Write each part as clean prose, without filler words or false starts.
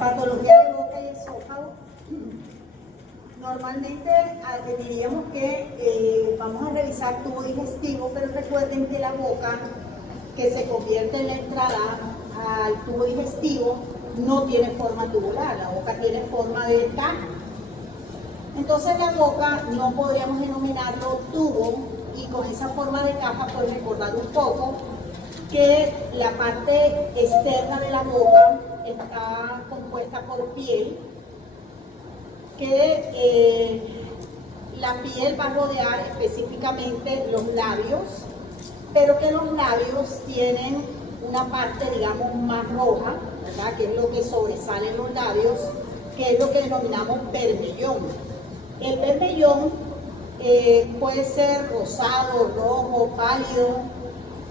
Patología de boca y esófago. Normalmente diríamos que vamos a revisar tubo digestivo, pero recuerden que la boca, que se convierte en la entrada al tubo digestivo, no tiene forma tubular, la boca tiene forma de caja. Entonces la boca no podríamos denominarlo tubo, y con esa forma de caja pues recordar un poco que la parte externa de la boca está compuesta por piel, que la piel va a rodear específicamente los labios, pero que los labios tienen una parte, digamos, más roja, ¿verdad? Que es lo que sobresale en los labios, que es lo que denominamos bermellón. El bermellón puede ser rosado, rojo, pálido,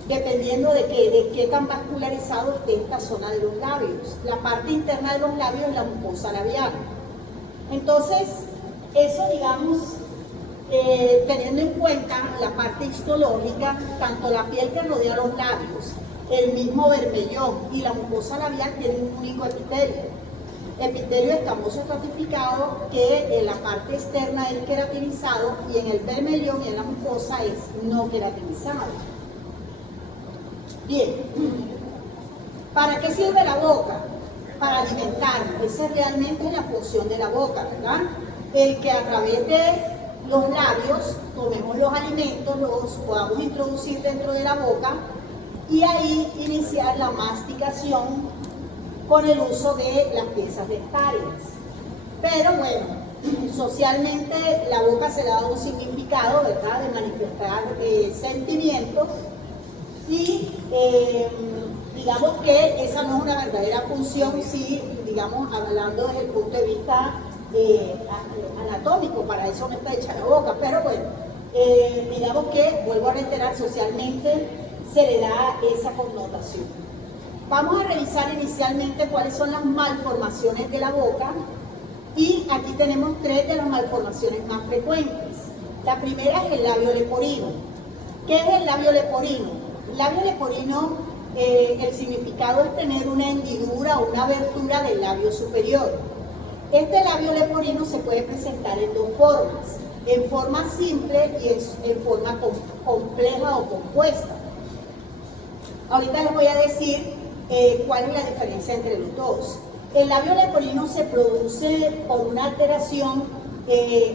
dependiendo de qué tan vascularizado esté esta zona de los labios. La parte interna de los labios es la mucosa labial. Entonces, eso, digamos, teniendo en cuenta la parte histológica, tanto la piel que rodea los labios, el mismo bermellón y la mucosa labial tienen un único epitelio. Epitelio escamoso estratificado, que en la parte externa es queratinizado y en el bermellón y en la mucosa es no queratinizado. Bien, ¿para qué sirve la boca? Para alimentarnos. Esa realmente es la función de la boca, ¿verdad? El que a través de los labios tomemos los alimentos, los podamos introducir dentro de la boca y ahí iniciar la masticación con el uso de las piezas dentarias. Pero bueno, socialmente la boca se le ha dado un significado, ¿verdad?, de manifestar sentimientos y digamos que esa no es una verdadera función, si, digamos, hablando desde el punto de vista anatómico, para eso no está hecha la boca, pero bueno, digamos que, vuelvo a reiterar, socialmente se le da esa connotación. Vamos a revisar inicialmente cuáles son las malformaciones de la boca, y aquí tenemos tres de las malformaciones más frecuentes. La primera es el labio leporino. ¿Qué es el labio leporino? El labio leporino, el significado es tener una hendidura o una abertura del labio superior. Este labio leporino se puede presentar en dos formas: en forma simple y en forma compleja o compuesta. Ahorita les voy a decir cuál es la diferencia entre los dos. El labio leporino se produce por una alteración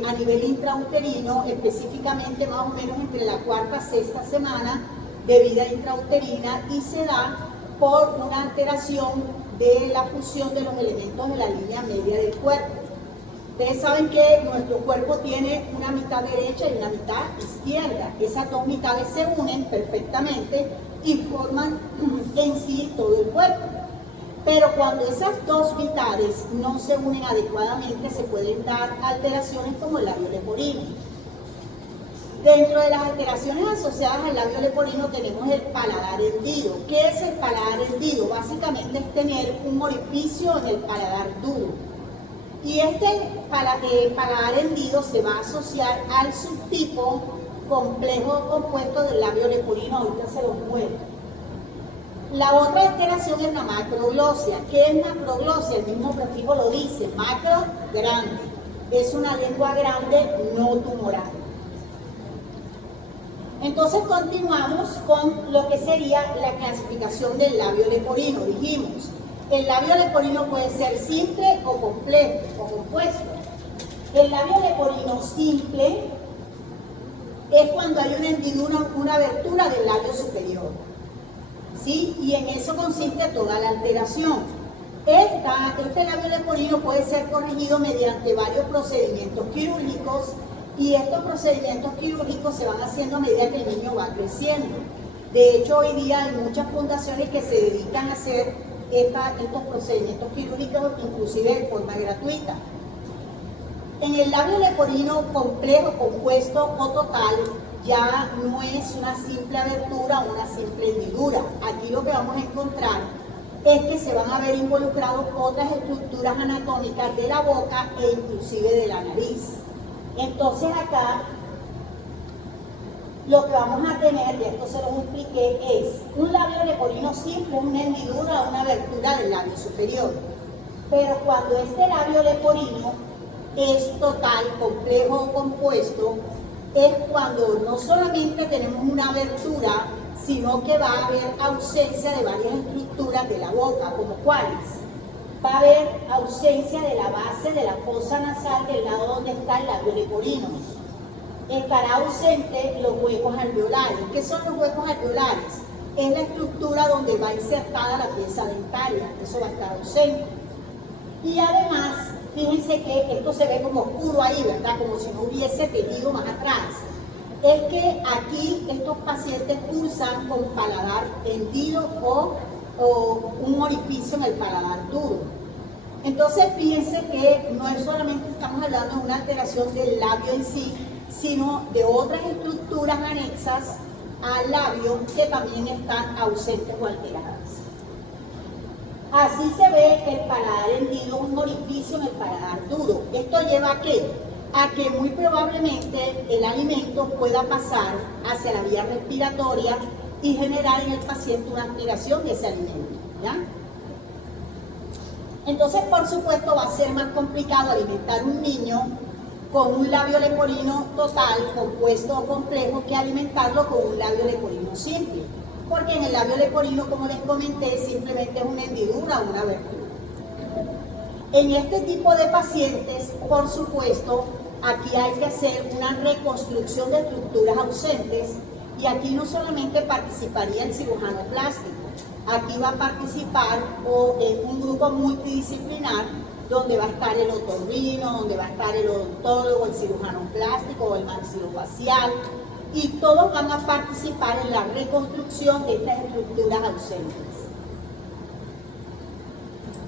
a nivel intrauterino, específicamente más o menos entre la cuarta y sexta semana de vida intrauterina, y se da por una alteración de la fusión de los elementos de la línea media del cuerpo. Ustedes saben que nuestro cuerpo tiene una mitad derecha y una mitad izquierda. Esas dos mitades se unen perfectamente y forman en sí todo el cuerpo. Pero cuando esas dos mitades no se unen adecuadamente, se pueden dar alteraciones como el labio leporino. Dentro de las alteraciones asociadas al labio leporino tenemos el paladar hendido. ¿Qué es el paladar hendido? Básicamente es tener un orificio en el paladar duro. Y este paladar hendido se va a asociar al subtipo complejo compuesto del labio leporino. Ahorita se los muestro. La otra alteración es la macroglosia. ¿Qué es macroglosia? El mismo prefijo lo dice, macro, grande. Es una lengua grande no tumoral. Entonces continuamos con lo que sería la clasificación del labio leporino. Dijimos, el labio leporino puede ser simple o complejo o compuesto. El labio leporino simple es cuando hay una hendidura, una abertura del labio superior, ¿sí? Y en eso consiste toda la alteración. Este labio leporino puede ser corregido mediante varios procedimientos quirúrgicos, y estos procedimientos quirúrgicos se van haciendo a medida que el niño va creciendo. De hecho, hoy día hay muchas fundaciones que se dedican a hacer estos procedimientos quirúrgicos, inclusive de forma gratuita. En el labio leporino complejo, compuesto o total, ya no es una simple abertura o una simple hendidura. Aquí lo que vamos a encontrar es que se van a ver involucrados otras estructuras anatómicas de la boca e inclusive de la nariz. Entonces acá lo que vamos a tener, y esto se los expliqué, es un labio leporino simple, una hendidura o una abertura del labio superior. Pero cuando este labio leporino es total, complejo o compuesto, es cuando no solamente tenemos una abertura, sino que va a haber ausencia de varias estructuras de la boca, como cuáles. Va a haber ausencia de la base de la fosa nasal del lado donde está el labio leporino. Estará ausente los huecos alveolares. ¿Qué son los huecos alveolares? Es la estructura donde va insertada la pieza dentaria. Eso va a estar ausente. Y además, fíjense que esto se ve como oscuro ahí, ¿verdad? Como si no hubiese tejido más atrás. Es que aquí estos pacientes cursan con paladar hendido o un orificio en el paladar duro. Entonces, fíjense que no es solamente estamos hablando de una alteración del labio en sí, sino de otras estructuras anexas al labio que también están ausentes o alteradas. Así se ve el paladar hendido, un orificio en el paladar duro. ¿Esto lleva a qué? A que muy probablemente el alimento pueda pasar hacia la vía respiratoria y generar en el paciente una aspiración de ese alimento, ¿ya? Entonces, por supuesto, va a ser más complicado alimentar un niño con un labio leporino total, compuesto o complejo, que alimentarlo con un labio leporino simple. Porque en el labio leporino, como les comenté, simplemente es una hendidura o una abertura. En este tipo de pacientes, por supuesto, aquí hay que hacer una reconstrucción de estructuras ausentes y aquí no solamente participaría el cirujano plástico, aquí va a participar un grupo multidisciplinar donde va a estar el otorrino, donde va a estar el odontólogo, el cirujano plástico o el maxilofacial, y todos van a participar en la reconstrucción de estas estructuras ausentes.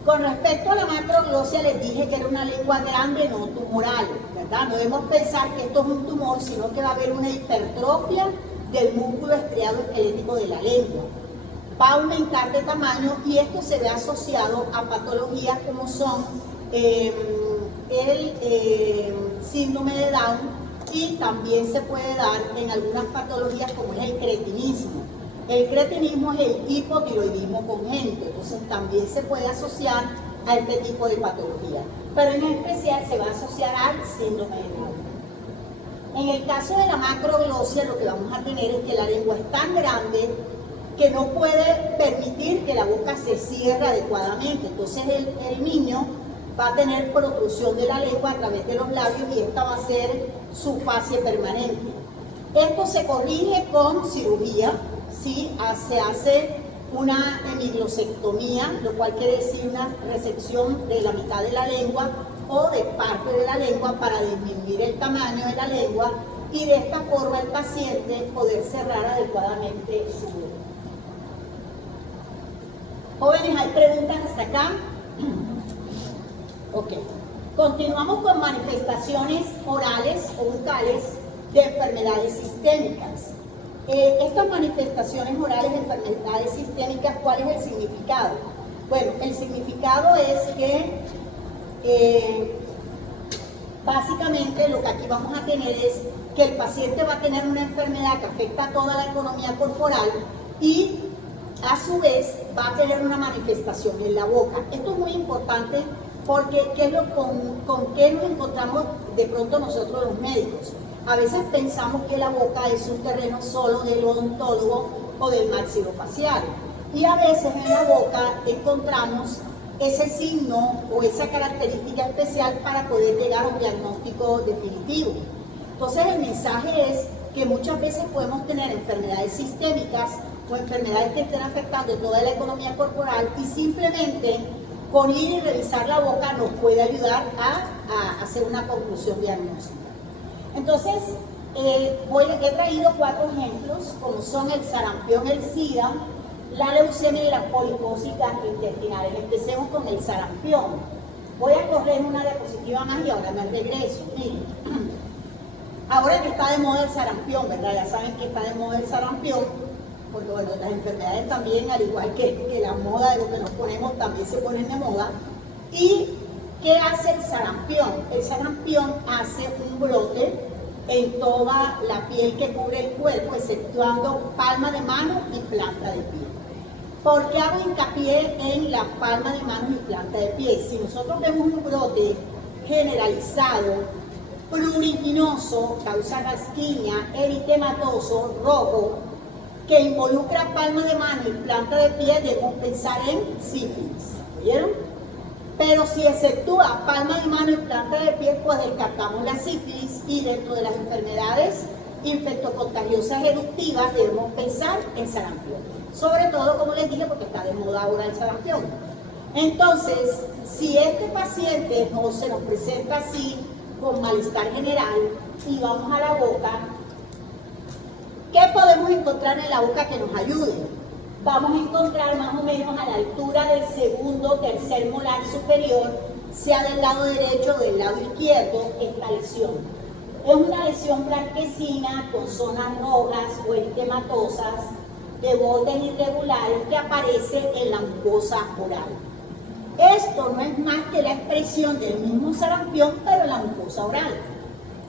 Con respecto a la macroglosia, les dije que era una lengua grande, no tumoral, ¿verdad? No debemos pensar que esto es un tumor, sino que va a haber una hipertrofia del músculo estriado esquelético de la lengua. Va a aumentar de tamaño y esto se ve asociado a patologías como son el síndrome de Down, y también se puede dar en algunas patologías como es el cretinismo. El cretinismo es el hipotiroidismo congénito, entonces también se puede asociar a este tipo de patología, pero en especial se va a asociar al síndrome de Down. En el caso de la macroglosia, lo que vamos a tener es que la lengua es tan grande que no puede permitir que la boca se cierre adecuadamente, entonces el niño va a tener protrusión de la lengua a través de los labios y esta va a ser su fascia permanente. Esto se corrige con cirugía, ¿sí? Se hace una hemiglosectomía, lo cual quiere decir una resección de la mitad de la lengua o de parte de la lengua para disminuir el tamaño de la lengua y de esta forma el paciente poder cerrar adecuadamente su boca. Jóvenes, ¿hay preguntas hasta acá? Ok. Continuamos con manifestaciones orales o bucales de enfermedades sistémicas. Estas manifestaciones orales de enfermedades sistémicas, ¿cuál es el significado? Bueno, el significado es que básicamente lo que aquí vamos a tener es que el paciente va a tener una enfermedad que afecta a toda la economía corporal y a su vez va a tener una manifestación en la boca. Esto es muy importante porque ¿con qué nos encontramos de pronto nosotros los médicos? A veces pensamos que la boca es un terreno solo del odontólogo o del maxilofacial. Y a veces en la boca encontramos ese signo o esa característica especial para poder llegar a un diagnóstico definitivo. Entonces el mensaje es que muchas veces podemos tener enfermedades sistémicas o enfermedades que estén afectando toda la economía corporal y simplemente con ir y revisar la boca nos puede ayudar a hacer una conclusión diagnóstica. Entonces, he traído 4 ejemplos, como son el sarampión, el SIDA, la leucemia y la poliposis gastrointestinales. Empecemos con el sarampión. Voy a correr una diapositiva más y ahora me regreso. Miren, ahora que está de moda el sarampión, ¿verdad? Ya saben que está de moda el sarampión, porque bueno, las enfermedades también, al igual que la moda de lo que nos ponemos, también se ponen de moda. ¿Y qué hace el sarampión? El sarampión hace un brote en toda la piel que cubre el cuerpo, exceptuando palma de mano y planta de pie. ¿Por qué hago hincapié en la palma de manos y planta de pie? Si nosotros vemos un brote generalizado, pruriginoso, causa rasquiña, eritematoso, rojo, que involucra palma de mano y planta de pie, debemos pensar en sífilis. ¿Oyeron? Pero si exceptúa palma de mano y planta de pie, pues descartamos la sífilis, y dentro de las enfermedades infectocontagiosas eruptivas debemos pensar en sarampión. Sobre todo, como les dije, porque está de moda ahora el sarampión. Entonces, si este paciente no se nos presenta así, con malestar general, y vamos a la boca, ¿qué podemos encontrar en la boca que nos ayude? Vamos a encontrar más o menos a la altura del segundo o tercer molar superior, sea del lado derecho o del lado izquierdo, esta lesión. Es una lesión blanquecina con zonas rojas o eritematosas de bordes irregulares que aparece en la mucosa oral. Esto no es más que la expresión del mismo sarampión, pero en la mucosa oral.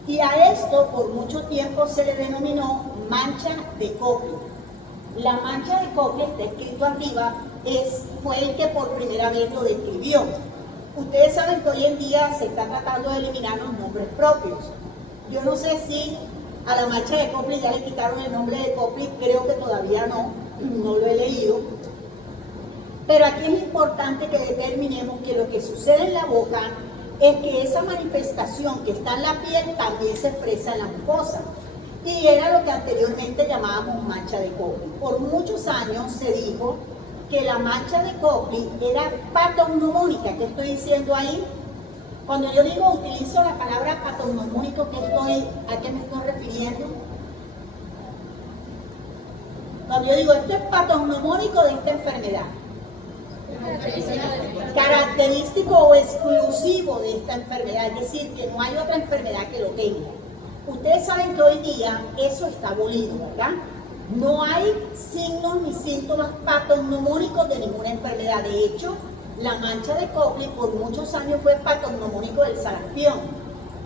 Y a esto por mucho tiempo se le denominó mancha de Copley. La mancha de Copley, está escrito arriba, fue el que por primera vez lo describió. Ustedes saben que hoy en día se está tratando de eliminar los nombres propios. Yo no sé si a la mancha de Copley ya le quitaron el nombre de Copley, creo que todavía no lo he leído. Pero aquí es importante que determinemos que lo que sucede en la boca es que esa manifestación que está en la piel también se expresa en la mucosa. Y era lo que anteriormente llamábamos mancha de Copley. Por muchos años se dijo que la mancha de Copley era patognomónica. ¿Qué estoy diciendo ahí? Cuando yo digo, utilizo la palabra patognomónico, ¿a qué me estoy refiriendo? Cuando yo digo, esto es patognomónico de esta enfermedad, característico o exclusivo de esta enfermedad, es decir, que no hay otra enfermedad que lo tenga. Ustedes saben que hoy día eso está abolido, ¿verdad? No hay signos ni síntomas patognomónicos de ninguna enfermedad. De hecho, la mancha de Copley por muchos años fue patognomónico del sarampión.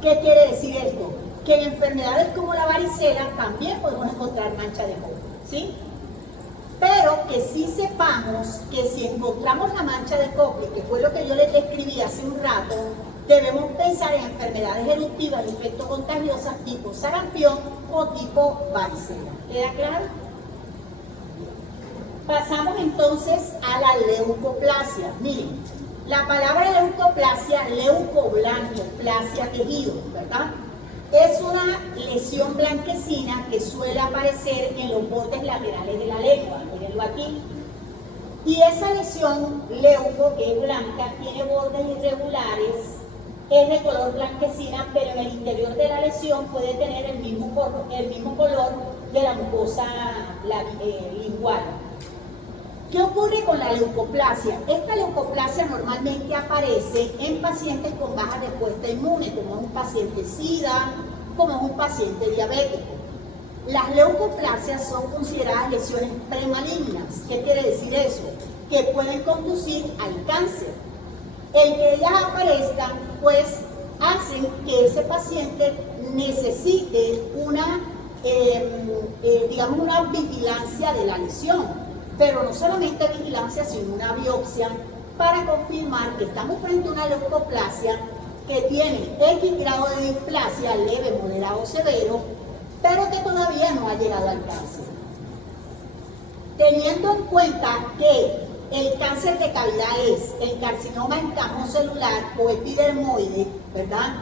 ¿Qué quiere decir esto? Que en enfermedades como la varicela también podemos encontrar mancha de Copley, ¿sí? Pero que sí sepamos que si encontramos la mancha de Copley, que fue lo que yo les describí hace un rato, debemos pensar en enfermedades eruptivas infectocontagiosas tipo sarampión o tipo varicela. ¿Queda claro? Pasamos entonces a la leucoplasia. Miren, la palabra leucoplasia, leucoblanco, plasia tejido, ¿verdad? Es una lesión blanquecina que suele aparecer en los bordes laterales de la lengua, mírenlo aquí. Y esa lesión leuco, que es blanca, tiene bordes irregulares, es de color blanquecina, pero en el interior de la lesión puede tener el mismo color de la mucosa lingual. ¿Qué ocurre con la leucoplasia? Esta leucoplasia normalmente aparece en pacientes con baja respuesta inmune, como es un paciente SIDA, como es un paciente diabético. Las leucoplasias son consideradas lesiones premalignas. ¿Qué quiere decir eso? Que pueden conducir al cáncer. El que ellas aparezcan, pues, hacen que ese paciente necesite una vigilancia de la lesión. Pero no solamente vigilancia, sino una biopsia para confirmar que estamos frente a una leucoplasia que tiene X grado de displasia, leve, moderado o severo, pero que todavía no ha llegado al cáncer. Teniendo en cuenta que el cáncer de cavidad es el carcinoma escamocelular o epidermoide, ¿verdad?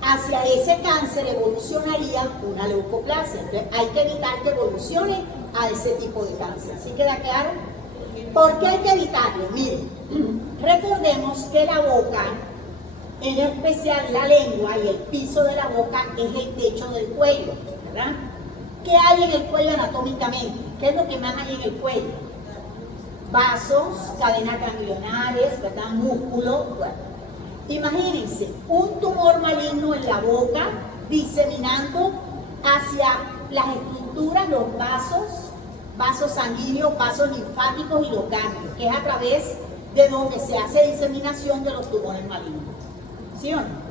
Hacia ese cáncer evolucionaría una leucoplasia. Entonces hay que evitar que evolucione a ese tipo de cáncer. ¿Sí queda claro? ¿Por qué hay que evitarlo? Miren, recordemos que la boca, en especial la lengua y el piso de la boca, es el techo del cuello, ¿verdad? ¿Qué hay en el cuello anatómicamente? ¿Qué es lo que más hay en el cuello? Vasos, cadenas ganglionares, ¿verdad? Músculo. Bueno, imagínense un tumor maligno en la boca diseminando hacia las estructuras, los vasos sanguíneos, vasos linfáticos y los ganglios, que es a través de donde se hace diseminación de los tumores malignos. ¿Sí o no?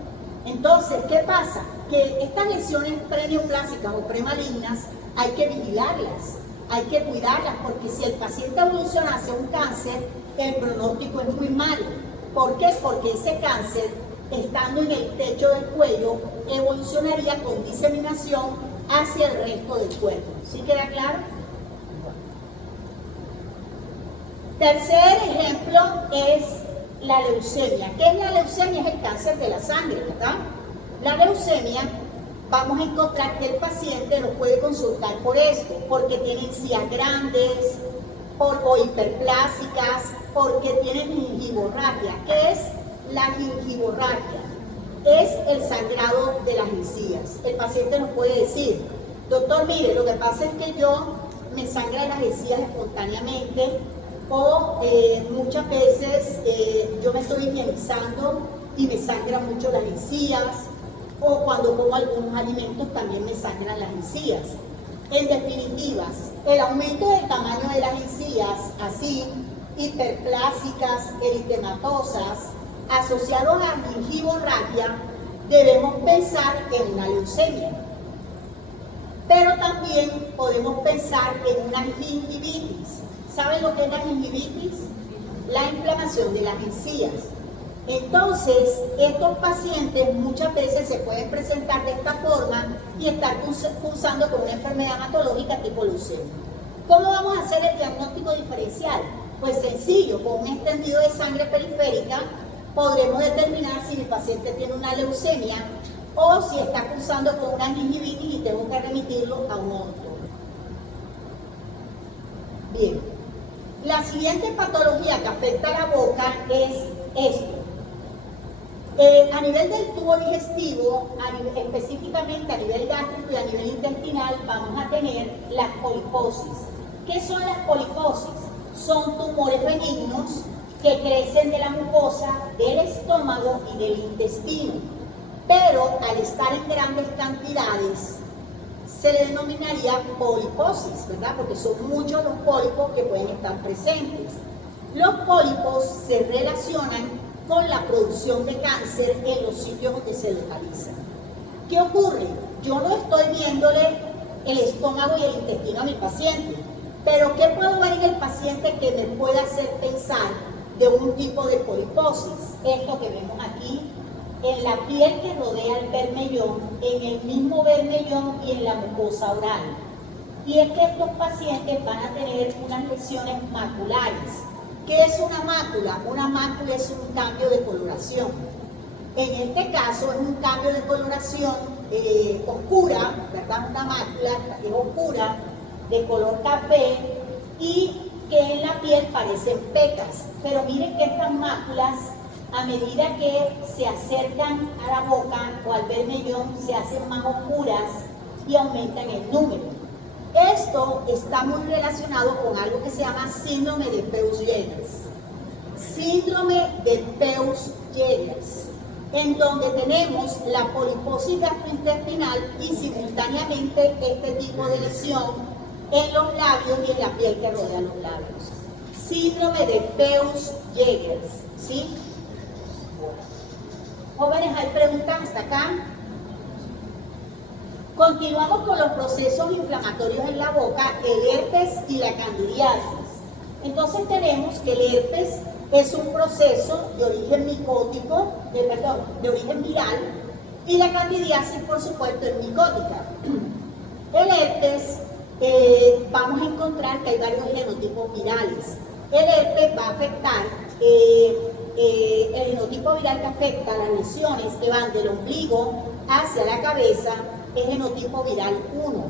Entonces, ¿qué pasa? Que estas lesiones preneoplásicas o premalignas hay que vigilarlas. hay que cuidarlas porque si el paciente evoluciona hacia un cáncer, el pronóstico es muy malo. ¿Por qué? Porque ese cáncer, estando en el techo del cuello, evolucionaría con diseminación hacia el resto del cuerpo. ¿Sí queda claro? Tercer ejemplo es la leucemia. ¿Qué es la leucemia? Es el cáncer de la sangre, ¿verdad? La leucemia, vamos a encontrar que el paciente nos puede consultar por esto, porque tiene encías grandes, o hiperplásicas, porque tienen gingivorragia. ¿Qué es la gingivorragia? Es el sangrado de las encías. El paciente nos puede decir, doctor, mire, lo que pasa es que yo me sangran las encías espontáneamente, o muchas veces yo me estoy higienizando y me sangran mucho las encías, o cuando como algunos alimentos también me sangran las encías. En definitiva, el aumento del tamaño de las encías, así, hiperplásicas, eritematosas, asociados a gingivorragia, debemos pensar en una leucemia. Pero también podemos pensar en una gingivitis. ¿Saben lo que es la gingivitis? La inflamación de las encías. Entonces, estos pacientes muchas veces se pueden presentar de esta forma y estar cursando con una enfermedad hematológica tipo leucemia. ¿Cómo vamos a hacer el diagnóstico diferencial? Pues sencillo, con un extendido de sangre periférica podremos determinar si mi paciente tiene una leucemia o si está cursando con una gingivitis y tengo que remitirlo a un odontólogo. Bien, la siguiente patología que afecta a la boca es esto. A nivel del tubo digestivo, específicamente a nivel gástrico y a nivel intestinal, vamos a tener las poliposis. ¿Qué son las poliposis? Son tumores benignos que crecen de la mucosa, del estómago y del intestino. Pero al estar en grandes cantidades, se le denominaría poliposis, ¿verdad? Porque son muchos los pólipos que pueden estar presentes. Los pólipos se relacionan con la producción de cáncer en los sitios donde se localizan. ¿Qué ocurre? Yo no estoy viéndole el estómago y el intestino a mi paciente, pero ¿qué puedo ver en el paciente que me pueda hacer pensar de un tipo de poliposis? Esto que vemos aquí, en la piel que rodea el bermellón, en el mismo bermellón y en la mucosa oral. Y es que estos pacientes van a tener unas lesiones maculares. ¿Qué es una mácula? Una mácula es un cambio de coloración. En este caso es un cambio de coloración oscura, ¿verdad? Una mácula que es oscura, de color café y que en la piel parecen pecas. Pero miren que estas máculas, a medida que se acercan a la boca o al bermellón, se hacen más oscuras y aumentan el número. Esto está muy relacionado con algo que se llama síndrome de Peutz-Jeghers. Síndrome de Peutz-Jeghers, en donde tenemos la poliposis gastrointestinal y simultáneamente este tipo de lesión en los labios y en la piel que rodea los labios. Síndrome de Peutz-Jeghers, ¿sí? Jóvenes, ¿hay preguntas hasta acá? Continuamos con los procesos inflamatorios en la boca, el herpes y la candidiasis. Entonces tenemos que el herpes es un proceso de origen micótico, de origen viral, y la candidiasis, por supuesto, es micótica. El herpes, vamos a encontrar que hay varios genotipos virales. El herpes va a afectar, el genotipo viral que afecta las lesiones que van del ombligo hacia la cabeza, es genotipo viral 1,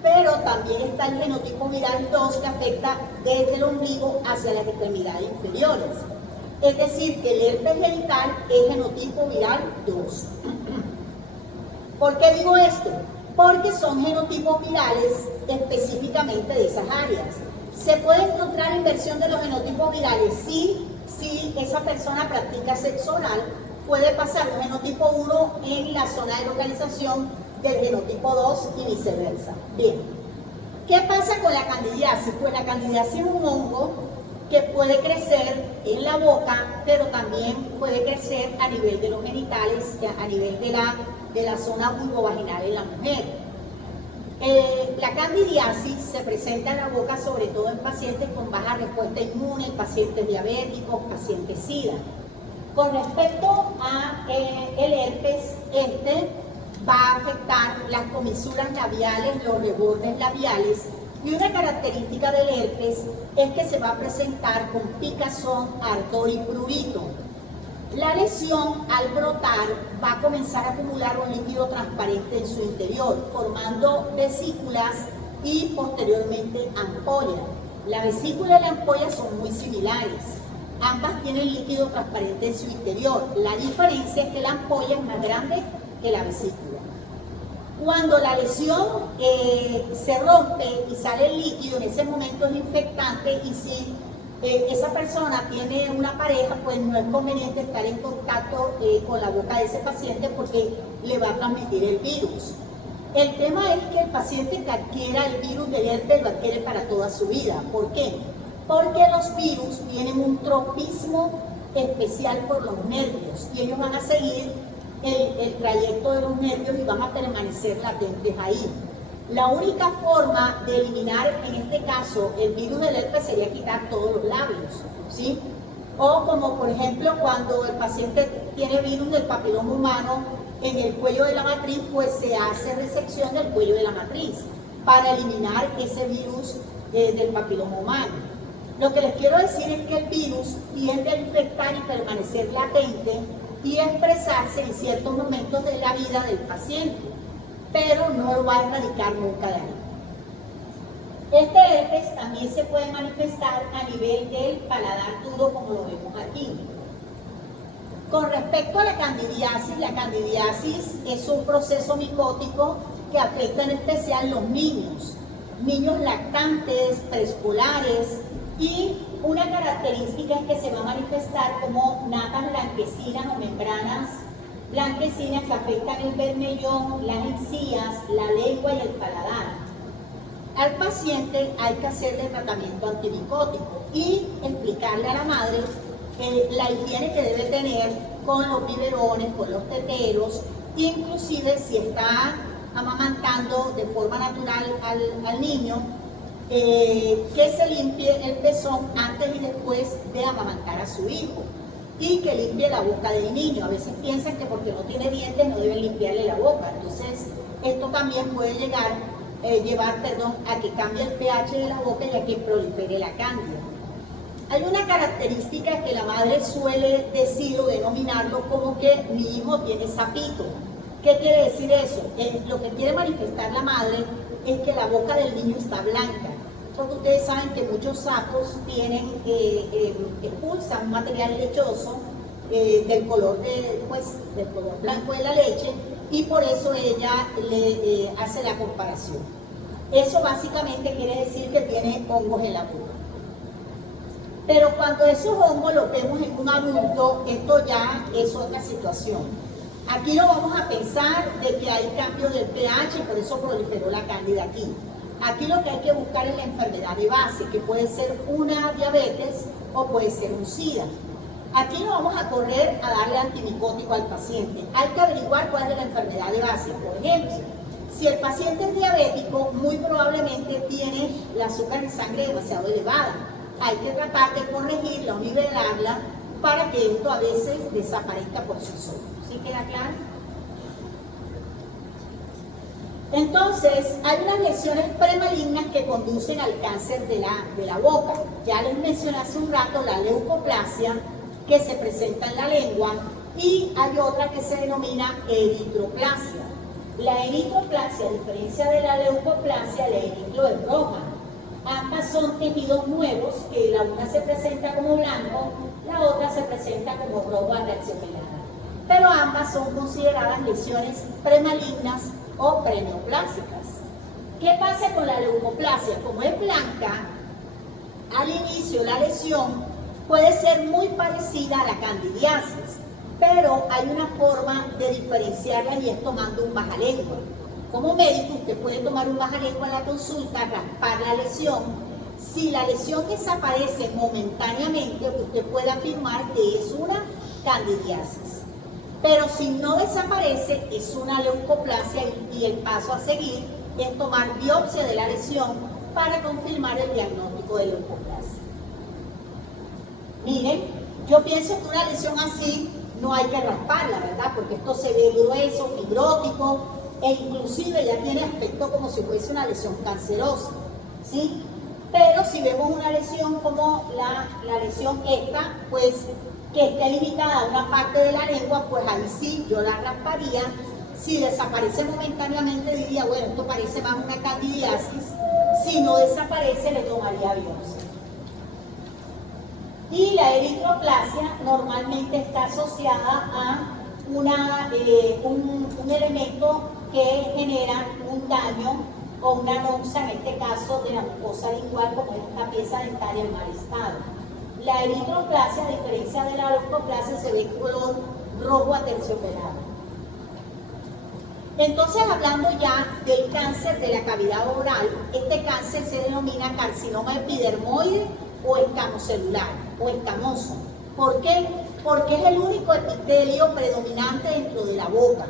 pero también está el genotipo viral 2 que afecta desde el ombligo hacia las extremidades inferiores. Es decir, que el herpes genital es genotipo viral 2. ¿Por qué digo esto? Porque son genotipos virales específicamente de esas áreas. ¿Se puede encontrar inversión de los genotipos virales? Sí, si esa persona practica sexo oral, puede pasar un genotipo 1 en la zona de localización del genotipo 2 y viceversa. Bien, ¿qué pasa con la candidiasis? Pues la candidiasis es un hongo que puede crecer en la boca, pero también puede crecer a nivel de los genitales, a nivel de la zona vulvovaginal en la mujer. La candidiasis se presenta en la boca sobre todo en pacientes con baja respuesta inmune, pacientes diabéticos, pacientes SIDA. Con respecto a el herpes, este va a afectar las comisuras labiales, los rebordes labiales, y una característica del herpes es que se va a presentar con picazón, ardor y prurito. La lesión, al brotar, va a comenzar a acumular un líquido transparente en su interior, formando vesículas y posteriormente ampollas. La vesícula y la ampolla son muy similares. Ambas tienen líquido transparente en su interior. La diferencia es que la ampolla es más grande que la vesícula. Cuando la lesión se rompe y sale el líquido, en ese momento es infectante, y si esa persona tiene una pareja, pues no es conveniente estar en contacto con la boca de ese paciente porque le va a transmitir el virus. El tema es que el paciente que adquiera el virus del herpes lo adquiere para toda su vida. ¿Por qué? Porque los virus tienen un tropismo especial por los nervios y ellos van a seguir el trayecto de los nervios y van a permanecer latentes ahí. La única forma de eliminar, en este caso, el virus del herpes sería quitar todos los labios, ¿sí? O como, por ejemplo, cuando el paciente tiene virus del papiloma humano en el cuello de la matriz, pues se hace resección del cuello de la matriz para eliminar ese virus del papiloma humano. Lo que les quiero decir es que el virus tiende a infectar y permanecer latente y expresarse en ciertos momentos de la vida del paciente, pero no lo va a erradicar nunca de ahí. Este herpes también se puede manifestar a nivel del paladar duro, como lo vemos aquí. Con respecto a la candidiasis es un proceso micótico que afecta en especial los niños lactantes, preescolares, y una característica es que se va a manifestar como natas blanquecinas o membranas blanquecinas que afectan el bermellón, las encías, la lengua y el paladar. Al paciente hay que hacerle tratamiento antimicótico y explicarle a la madre la higiene que debe tener con los biberones, con los teteros, inclusive si está amamantando de forma natural al niño, que se limpie el pezón antes y después de amamantar a su hijo y que limpie la boca del niño. A veces piensan que porque no tiene dientes no deben limpiarle la boca, entonces esto también puede llevar a que cambie el pH de la boca y a que prolifere la cándida. Hay una característica que la madre suele decir o denominarlo como que mi hijo tiene sapito. ¿Qué quiere decir eso? Lo que quiere manifestar la madre es que la boca del niño está blanca. Porque ustedes saben que muchos sapos expulsan un material lechoso del color blanco de la leche, y por eso ella le hace la comparación. Eso básicamente quiere decir que tiene hongos en la boca. Pero cuando esos hongos los vemos en un adulto, esto ya es otra situación. Aquí no vamos a pensar de que hay cambio del pH y por eso proliferó la cándida aquí. Aquí lo que hay que buscar es la enfermedad de base, que puede ser una diabetes o puede ser un SIDA. Aquí no vamos a correr a darle antimicótico al paciente. Hay que averiguar cuál es la enfermedad de base. Por ejemplo, si el paciente es diabético, muy probablemente tiene el azúcar en sangre demasiado elevada. Hay que tratar de corregirla o nivelarla para que esto a veces desaparezca por sí solo. ¿Sí queda claro? Entonces, hay unas lesiones premalignas que conducen al cáncer de la boca. Ya les mencioné hace un rato la leucoplasia, que se presenta en la lengua, y hay otra que se denomina eritroplasia. La eritroplasia, a diferencia de la leucoplasia, la eritro es roja. Ambas son tejidos nuevos, que la una se presenta como blanco, la otra se presenta como rojo aterciopelada. Pero ambas son consideradas lesiones premalignas o preneoplásicas. ¿Qué pasa con la leucoplasia? Como es blanca, al inicio la lesión puede ser muy parecida a la candidiasis, pero hay una forma de diferenciarla y es tomando un bajalengua. Como médico, usted puede tomar un bajalengua en la consulta, raspar la lesión. Si la lesión desaparece momentáneamente, usted puede afirmar que es una candidiasis. Pero si no desaparece, es una leucoplasia, y el paso a seguir es tomar biopsia de la lesión para confirmar el diagnóstico de leucoplasia. Miren, yo pienso que una lesión así no hay que rasparla, ¿verdad? Porque esto se ve grueso, fibrótico, e inclusive ya tiene aspecto como si fuese una lesión cancerosa, ¿sí? Pero si vemos una lesión como la lesión esta, pues que esté limitada a una parte de la lengua, pues ahí sí yo la rasparía. Si desaparece momentáneamente diría, bueno, esto parece más una candidiasis. Si no desaparece, le tomaría biopsia. Y la eritroplasia normalmente está asociada a un elemento que genera un daño o una noxa, en este caso de la mucosa lingual, como es una pieza dentaria en mal estado. La eritroplasia, a diferencia de la leucoplasia, se ve color rojo aterciopelado. Entonces, hablando ya del cáncer de la cavidad oral, este cáncer se denomina carcinoma epidermoide o escamocelular o escamoso. ¿Por qué? Porque es el único epitelio predominante dentro de la boca.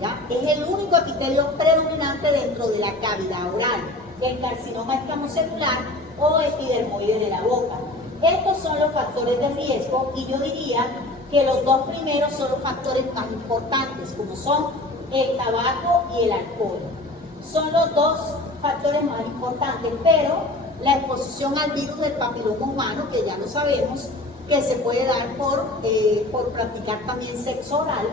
¿Ya? Es el único epitelio predominante dentro de la cavidad oral, el carcinoma escamocelular o epidermoide de la boca. Estos son los factores de riesgo y yo diría que los dos primeros son los factores más importantes, como son el tabaco y el alcohol. Son los dos factores más importantes, pero la exposición al virus del papiloma humano, que ya lo sabemos, que se puede dar por practicar también sexo oral,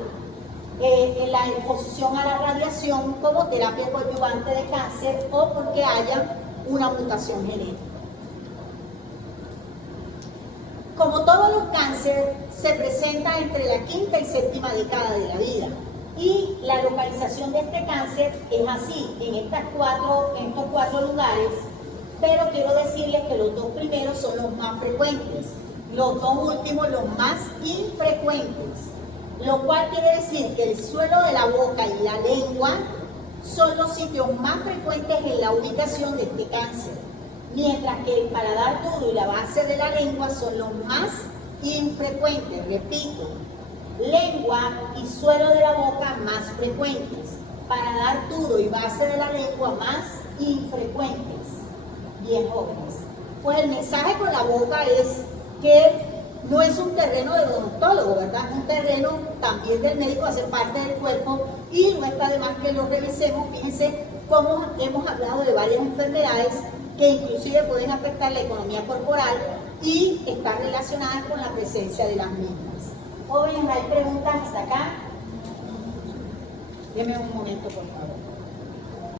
la exposición a la radiación como terapia coadyuvante de cáncer o porque haya una mutación genética. Como todos los cánceres, se presenta entre la quinta y séptima década de la vida. Y la localización de este cáncer es así, en estos cuatro lugares, pero quiero decirles que los dos primeros son los más frecuentes, los dos últimos los más infrecuentes, lo cual quiere decir que el suelo de la boca y la lengua son los sitios más frecuentes en la ubicación de este cáncer, mientras que el paladar duro y la base de la lengua son los más infrecuentes, repito. Lengua y suelo de la boca más frecuentes, paladar duro y base de la lengua más infrecuentes. Bien, jóvenes. Pues el mensaje con la boca es que no es un terreno del odontólogo, ¿verdad? Es un terreno también del médico, hace parte del cuerpo y no está de más que lo revisemos. Fíjense cómo hemos hablado de varias enfermedades que inclusive pueden afectar la economía corporal y están relacionadas con la presencia de las mismas. Jóvenes, ¿hay preguntas hasta acá? Deme un momento, por favor.